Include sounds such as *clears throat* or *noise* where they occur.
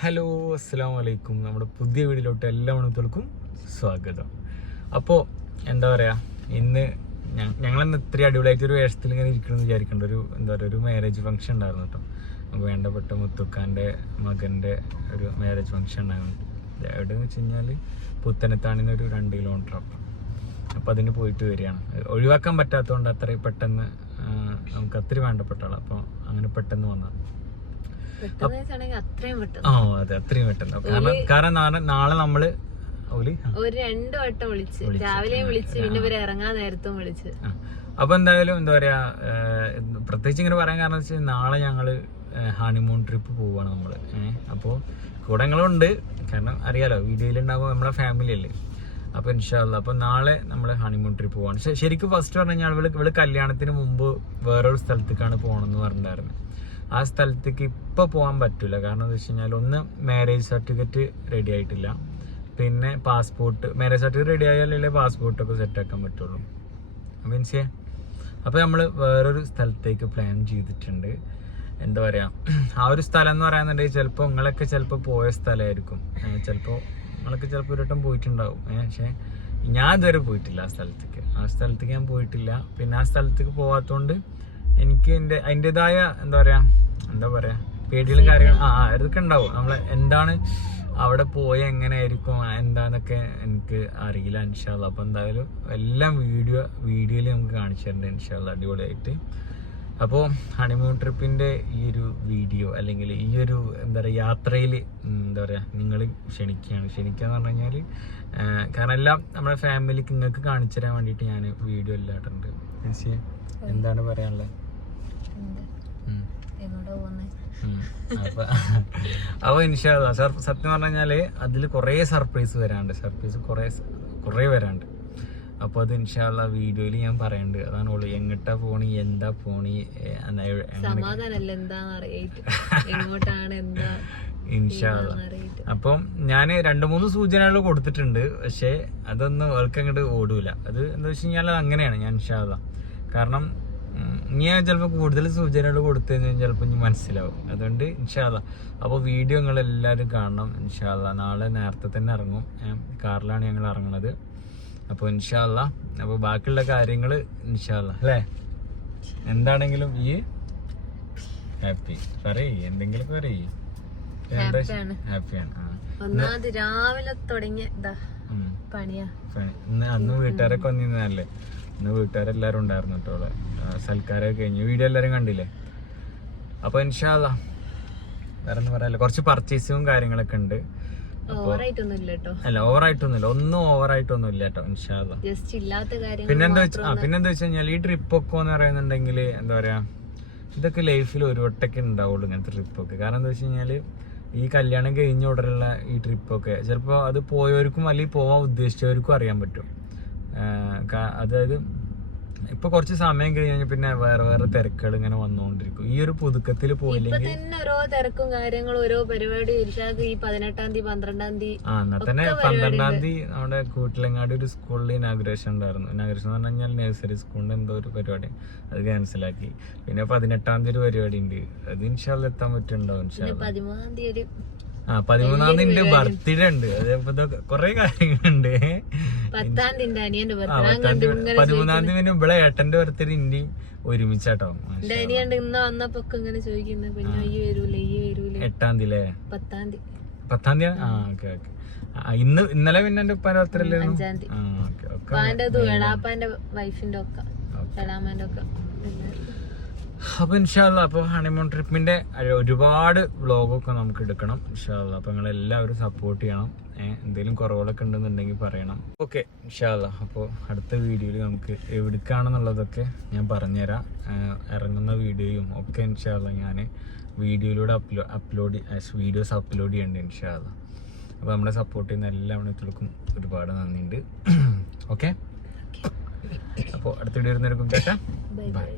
Hello അസ്സാം വലൈക്കും നമ്മുടെ പുതിയ വീഡിയോയിലോട്ട് എല്ലാ മണത്തോൾക്കും സ്വാഗതം. അപ്പോൾ എന്താ പറയുക ഇന്ന് ഞങ്ങളിന്ന് ഇത്ര അടിപൊളിയായിട്ട് ഒരു വേഷത്തിൽ ഇങ്ങനെ ഇരിക്കണമെന്ന് വിചാരിക്കേണ്ട. ഒരു എന്താ പറയുക ഒരു മാരേജ് ഫംഗ്ഷൻ ഉണ്ടായിരുന്നു കേട്ടോ നമുക്ക് വേണ്ടപ്പെട്ട മുത്തുക്കാന്റെ മകന്റെ ഒരു മാരേജ് ഫംഗ്ഷൻ ഉണ്ടായിരുന്നു. എവിടെയെന്ന് വെച്ച് കഴിഞ്ഞാൽ പുത്തനത്താണിന്ന് ഒരു രണ്ട് കിലോമീറ്റർ അപ്പം അപ്പോൾ അതിന് പോയിട്ട് വരികയാണ്. ഒഴിവാക്കാൻ പറ്റാത്തതുകൊണ്ട് അത്രയും പെട്ടെന്ന് നമുക്ക് അത്രയും വേണ്ടപ്പെട്ട ആളാണ് അപ്പോൾ അങ്ങനെ പെട്ടെന്ന് വന്നതാണ്. ആ അതെ അത്രയും പെട്ടെന്ന്. കാരണം കാരണം നാളെ നമ്മൾ ഒരു രണ്ടു വട്ടം വിളിച്ച്. രാവിലെയും വിളിച്ച് പിന്നെ ഇവരെ ഇറങ്ങാൻ നേരത്തും വിളിച്ച്. അപ്പൊ എന്തായാലും എന്താ പറയാ പ്രത്യേകിച്ച് ഇങ്ങനെ പറയാൻ കാരണം വെച്ചാൽ നാളെ ഞങ്ങൾ ഹണിമൂൺ ട്രിപ്പ് പോവാണ് നമ്മൾ. അപ്പോൾ കൂടെ ഞങ്ങളുണ്ട്. കാരണം അറിയാലോ വീഡിയോയിലുണ്ടാകുമ്പോൾ നമ്മളെ ഫാമിലി അല്ലേ. അപ്പൊ ഇൻഷാല്ല അപ്പൊ നാളെ നമ്മൾ ഹണിമൂൺ ട്രിപ്പ് പോവാണ്. ശരിക്കും ഫസ്റ്റ് പറഞ്ഞു കഴിഞ്ഞാൽ ഇവൾ ഇവൾ കല്യാണത്തിന് മുമ്പ് വേറൊരു സ്ഥലത്തേക്കാണ് പോകണമെന്ന് പറഞ്ഞിട്ടുണ്ടായിരുന്നു. ആ സ്ഥലത്തേക്ക് ഇപ്പൊ പോകാൻ പറ്റില്ല കാരണം എന്താ വെച്ച് കഴിഞ്ഞാൽ ഒന്ന് മാരേജ് സർട്ടിഫിക്കറ്റ് റെഡി ആയിട്ടില്ല. പിന്നെ പാസ്പോർട്ട് മാരേജ് സർട്ടിഫിക്കറ്റ് റെഡി ആയാലല്ലേ പാസ്പോർട്ടൊക്കെ സെറ്റ് ആക്കാൻ പറ്റുള്ളൂ. മീൻസ് അപ്പോൾ നമ്മൾ വേറൊരു സ്ഥലത്തേക്ക് പ്ലാൻ ചെയ്തിട്ടുണ്ട്. എന്താ പറയുക ആ ഒരു സ്ഥലം എന്ന് പറയാന്നുണ്ടെങ്കിൽ ചിലപ്പോൾ നിങ്ങളൊക്കെ ചിലപ്പോൾ പോയ സ്ഥലമായിരിക്കും ചിലപ്പോൾ നിങ്ങളൊക്കെ ചിലപ്പോൾ ഒരു വട്ടം പോയിട്ടുണ്ടാവും. പക്ഷേ ഞാൻ ഇതുവരെ പോയിട്ടില്ല ആ സ്ഥലത്തേക്ക്. ആ സ്ഥലത്തേക്ക് ഞാൻ പോയിട്ടില്ല. പിന്നെ ആ സ്ഥലത്തേക്ക് പോകാത്തതുകൊണ്ട് എനിക്ക് എന്റെ അതിന്റെതായ എന്താ പറയുക എന്താ പറയുക പേടികളും കാര്യങ്ങളും ആ അതൊക്കെ ഇതൊക്കെ ഉണ്ടാവും. നമ്മൾ എന്താണ് അവിടെ പോയ എങ്ങനെയായിരിക്കും എന്താന്നൊക്കെ എനിക്ക് അറിയില്ല ഇൻഷാല്ല അപ്പം എന്തായാലും എല്ലാം വീഡിയോ വീഡിയോയിൽ നമുക്ക് കാണിച്ചു തരുന്നുണ്ട് ഇൻഷാല്ല അടിപൊളിയായിട്ട്. അപ്പോൾ ഹണിമൂൺ ട്രിപ്പിന്റെ ഈ ഒരു വീഡിയോ അല്ലെങ്കിൽ ഈ ഒരു എന്താ പറയുക യാത്രയിൽ എന്താ പറയുക നിങ്ങൾ ക്ഷണിക്കുകയാണ്. ക്ഷണിക്കുക എന്ന് പറഞ്ഞു കഴിഞ്ഞാൽ കാരണം എല്ലാം നമ്മുടെ ഫാമിലിക്ക് നിങ്ങൾക്ക് കാണിച്ചു തരാൻ വേണ്ടിയിട്ട് ഞാൻ വീഡിയോ എല്ലാം ഇട്ടിട്ടുണ്ട്. എന്താണ് പറയാനുള്ളത്? അപ്പൊ ഇൻഷാല്ല സർ സത്യം പറഞ്ഞു കഴിഞ്ഞാൽ അതിൽ കുറേ സർപ്രൈസ് വരാണ്ട് സർപ്രൈസ് കുറേ കുറേ വരാണ്ട് അപ്പോൾ അത് ഇൻഷാല്ല വീഡിയോയിൽ ഞാൻ പറയണ്ട്. അതാണ് ഉള്ളു എങ്ങട്ടാ പോണി എന്താ പോണി ഇൻഷാല്ല അപ്പം ഞാൻ രണ്ട് മൂന്ന് സൂചനകൾ കൊടുത്തിട്ടുണ്ട്. പക്ഷേ അതൊന്നും അവൾക്ക് അങ്ങോട്ട് ഓടൂല. അത് എന്താ വെച്ച് കഴിഞ്ഞാൽ അങ്ങനെയാണ് ഞാൻ ഇൻഷാല്ല കാരണം ഇനി ഞാൻ ചിലപ്പോൾ കൂടുതൽ സൂചനകൾ കൊടുത്തു കഴിഞ്ഞാൽ ചിലപ്പോൾ ഇനി മനസ്സിലാവും. അതുകൊണ്ട് ഇൻഷാല്ല അപ്പോൾ വീഡിയോ നിങ്ങൾ എല്ലാവരും കാണണം. ഇൻഷാല്ല നാളെ നേരത്തെ തന്നെ ഇറങ്ങും. കാറിലാണ് ഞങ്ങൾ ഇറങ്ങുന്നത് അപ്പോൾ ഇൻഷാല്ല അപ്പോൾ ബാക്കിയുള്ള കാര്യങ്ങൾ ഇൻഷാല്ല അല്ലേ? എന്താണെങ്കിലും ഈ ഹാപ്പി. പറയ. എന്തെങ്കിലും പറയ. ഹാപ്പിയാണ്. ഒന്നാമത് രാവിലെ തുടങ്ങിയ. പണിയാ. അന്ന് വീട്ടുകാരൊക്കെ വന്നിരുന്നല്ലേ ഇന്ന് വീട്ടുകാരെല്ലാവരും ഉണ്ടായിരുന്നു കേട്ടോ അവിടെ ആ, സൽക്കാരമൊക്കെ കഴിഞ്ഞു. വീഡിയോ എല്ലാവരും കണ്ടില്ലേ? അപ്പോൾ ഇൻഷാല്ല വേറെ ഒന്നും പറയാല്ല കുറച്ച് പർച്ചേസും കാര്യങ്ങളൊക്കെ ഉണ്ട്. അല്ല ഓവറായിട്ടൊന്നുമില്ല. ഒന്നും ഓവറായിട്ടൊന്നും ഇല്ല കേട്ടോ ഇൻഷാല്ല പിന്നെന്താ വെച്ചാൽ പിന്നെന്താ വെച്ച് കഴിഞ്ഞാൽ ഈ ട്രിപ്പൊക്കെ എന്ന് പറയുന്നുണ്ടെങ്കിൽ എന്താ പറയാ ഇതൊക്കെ ലൈഫിൽ ഒരു വട്ടൊക്കെ ഉണ്ടാവുള്ളൂ ഇങ്ങനത്തെ ട്രിപ്പൊക്കെ കാരണം എന്താ വെച്ച് കഴിഞ്ഞാൽ ഈ കല്യാണം കഴിഞ്ഞ ഉടനെയുള്ള ഈ ട്രിപ്പൊക്കെ ചിലപ്പോൾ അത് പോയവർക്കും അല്ലെങ്കിൽ പോവാൻ ഉദ്ദേശിച്ചവർക്കും അറിയാൻ പറ്റും. അതായത് ഇപ്പൊ കുറച്ച് സമയം കഴിഞ്ഞ് കഴിഞ്ഞാൽ പിന്നെ വേറെ വേറെ തിരക്കുകൾ ഇങ്ങനെ വന്നുകൊണ്ടിരിക്കും ഈ ഒരു പുതുക്കത്തിൽ പോയില്ലെങ്കിൽ തന്നെ ഓരോ തിരക്കും കാര്യങ്ങളും ഓരോ പരിപാടി ഈ പതിനെട്ടാം തീയതി പന്ത്രണ്ടാം തീയതി ആ എന്നാ തന്നെ പന്ത്രണ്ടാം തീയതി നമ്മുടെ കൂട്ടിലങ്ങാടി ഒരു സ്കൂളിൽ ഇനാഗ്രേഷൻ ഉണ്ടായിരുന്നു. ഇനാഗ്രേഷൻ എന്ന് പറഞ്ഞു കഴിഞ്ഞാൽ നഴ്സറി സ്കൂളിന്റെ എന്തോ ഒരു പരിപാടി. അത് ക്യാൻസലാക്കി പിന്നെ പതിനെട്ടാം തീയതി ഒരു പരിപാടി ഉണ്ട്. അത് ഇൻഷാല്ല എത്താൻ പറ്റുന്നുണ്ടാവും പതിമൂന്നാം തീയതി ആ പതിമൂന്നാം തീയതി ബർത്ത്ഡേ ഉണ്ട്. അതേപോലെ കൊറേ കാര്യങ്ങളുണ്ട്. പത്താം തീയതി അനിയന്റെ പതിമൂന്നാം തീയതി ഇവിടെ ഏട്ടന്റെ ബർത്ത്ഡേ ഇന്ത്യ ഒരുമിച്ചാട്ടോ. എന്റെ അനിയണ്ട് ഇന്ന് വന്നപ്പോ ഒക്കെ ഇങ്ങനെ ചോദിക്കുന്നത് കുഞ്ഞു ഈ വരൂല ഈ വരൂല. എട്ടാം തീയതി പത്താം തീയതി പത്താം തീയതി ആ ഓക്കെ ഓക്കെ. ഇന്ന് ഇന്നലെ പിന്നെ എന്റെ ഉപ്പാന്റെ ബർത്ത്ഡേ അഞ്ചാം തീയതി. എളാപ്പാന്റെ വൈഫിന്റെ ഒക്കെ എളാമാന്റെ ഒക്കെ. അപ്പൊ ഇൻഷാല്ല അപ്പൊ ഹണിമൂൺ ട്രിപ്പിന്റെ ഒരുപാട് വ്ളോഗൊക്കെ നമുക്ക് എടുക്കണം ഇൻഷാല്ല അപ്പൊ നിങ്ങൾ എല്ലാവരും സപ്പോർട്ട് ചെയ്യണം എന്തെങ്കിലും കുറവുകളൊക്കെ ഉണ്ടെന്നുണ്ടെങ്കിൽ പറയണം. ഓക്കെ ഇൻഷാല്ല അപ്പോൾ അടുത്ത വീഡിയോയിൽ നമുക്ക് എവിടേക്കാണെന്നുള്ളതൊക്കെ ഞാൻ പറഞ്ഞുതരാം. ഇറങ്ങുന്ന വീഡിയോയും ഒക്കെ ഇൻഷാല്ല ഞാൻ വീഡിയോയിലൂടെ അപ്ലോ അപ്ലോഡ് വീഡിയോസ് അപ്ലോഡ് ചെയ്യേണ്ടത് ഇൻഷാല്ല അപ്പോൾ നമ്മളെ സപ്പോർട്ട് ചെയ്യുന്ന എല്ലാ മണിത്തുകൾക്കും ഒരുപാട് നന്ദിയുണ്ട്. *clears throat* ഓക്കെ? അപ്പോൾ അടുത്ത വീഡിയോ വരുന്നവർക്കും കേട്ടാ ബൈ.